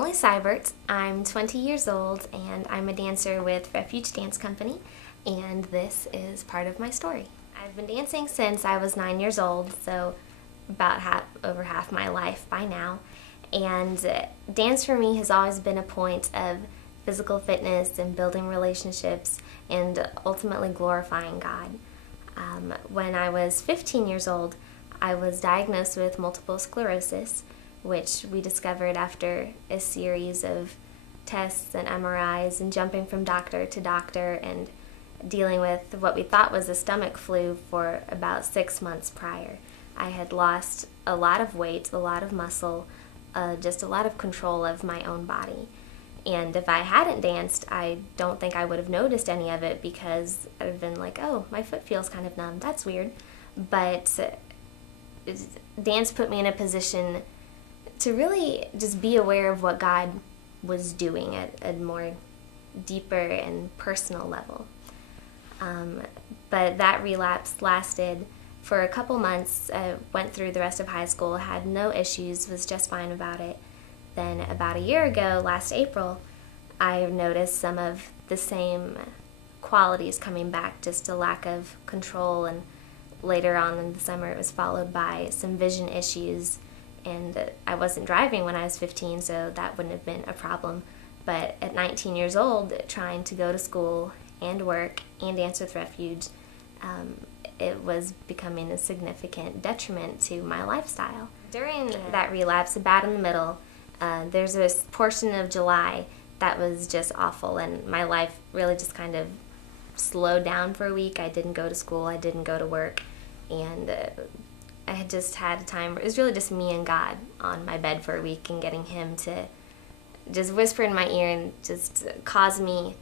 Emily Seibert. I'm 20 years old and I'm a dancer with Refuge Dance Company, and this is part of my story. I've been dancing since I was 9 years old, so about over half my life by now. And dance for me has always been a point of physical fitness and building relationships and ultimately glorifying God. When I was 15 years old, I was diagnosed with multiple sclerosis, which we discovered after a series of tests and MRIs and jumping from doctor to doctor and dealing with what we thought was a stomach flu for about 6 months prior. I had lost a lot of weight, a lot of muscle, just a lot of control of my own body. And if I hadn't danced, I don't think I would have noticed any of it, because I'd have been like, oh, my foot feels kind of numb, that's weird. But dance put me in a position to really just be aware of what God was doing at a more deeper and personal level. But that relapse lasted for a couple months. I went through the rest of high school, had no issues, was just fine about it. Then about a year ago, last April, I noticed some of the same qualities coming back, just a lack of control, and later on in the summer it was followed by some vision issues. And I wasn't driving when I was 15, so that wouldn't have been a problem. But at 19 years old, trying to go to school and work and dance with Refuge, it was becoming a significant detriment to my lifestyle. During that relapse, about in the middle, there's a portion of July that was just awful, and my life really just kind of slowed down for a week. I didn't go to school, I didn't go to work, and I had just had a time where it was really just me and God on my bed for a week, and getting Him to just whisper in my ear and just cause me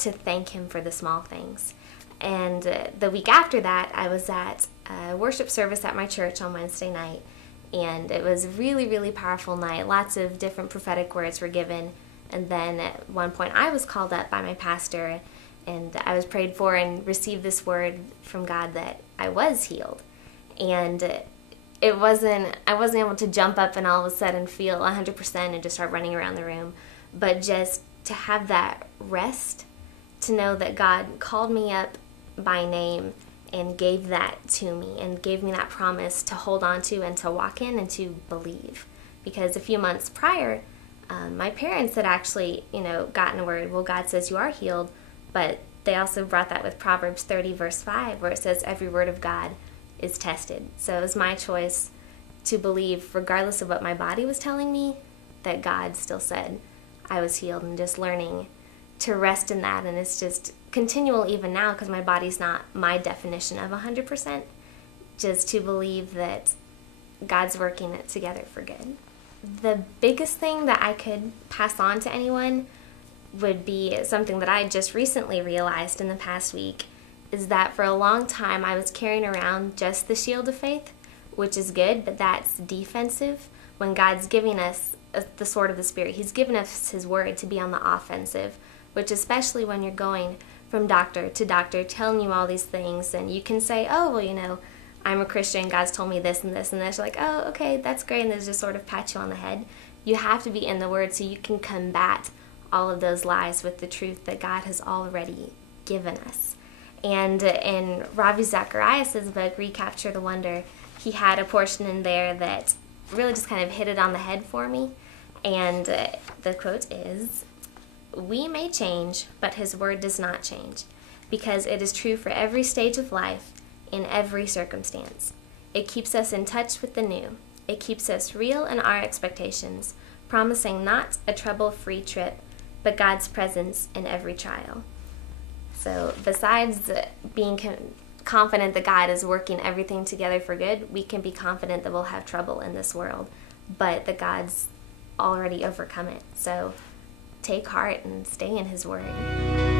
to thank Him for the small things. And the week after that, I was at a worship service at my church on Wednesday night, and it was a really, really powerful night. Lots of different prophetic words were given, and then at one point I was called up by my pastor, and I was prayed for and received this word from God that I was healed. And I wasn't able to jump up and all of a sudden feel 100% and just start running around the room, but just to have that rest, to know that God called me up by name and gave that to me and gave me that promise to hold on to and to walk in and to believe. Because a few months prior, my parents had actually, gotten a word, well, God says you are healed, but they also brought that with Proverbs 30 verse 5, where it says every word of God is tested. So it was my choice to believe, regardless of what my body was telling me, that God still said I was healed, and just learning to rest in that. And it's just continual even now, because my body's not my definition of 100%, just to believe that God's working it together for good. The biggest thing that I could pass on to anyone would be something that I just recently realized in the past week, is that for a long time I was carrying around just the shield of faith, which is good, but that's defensive, when God's giving us the sword of the Spirit. He's given us His word to be on the offensive, which especially when you're going from doctor to doctor telling you all these things, and you can say, oh, well, I'm a Christian, God's told me this and this and this. You're like, oh, okay, that's great, and they just sort of pat you on the head. You have to be in the Word so you can combat all of those lies with the truth that God has already given us. And in Ravi Zacharias' book, Recapture the Wonder, he had a portion in there that really just kind of hit it on the head for me. And the quote is, "We may change, but His word does not change, because it is true for every stage of life, in every circumstance. It keeps us in touch with the new. It keeps us real in our expectations, promising not a trouble-free trip, but God's presence in every trial." So besides being confident that God is working everything together for good, we can be confident that we'll have trouble in this world, but that God's already overcome it. So take heart and stay in His word.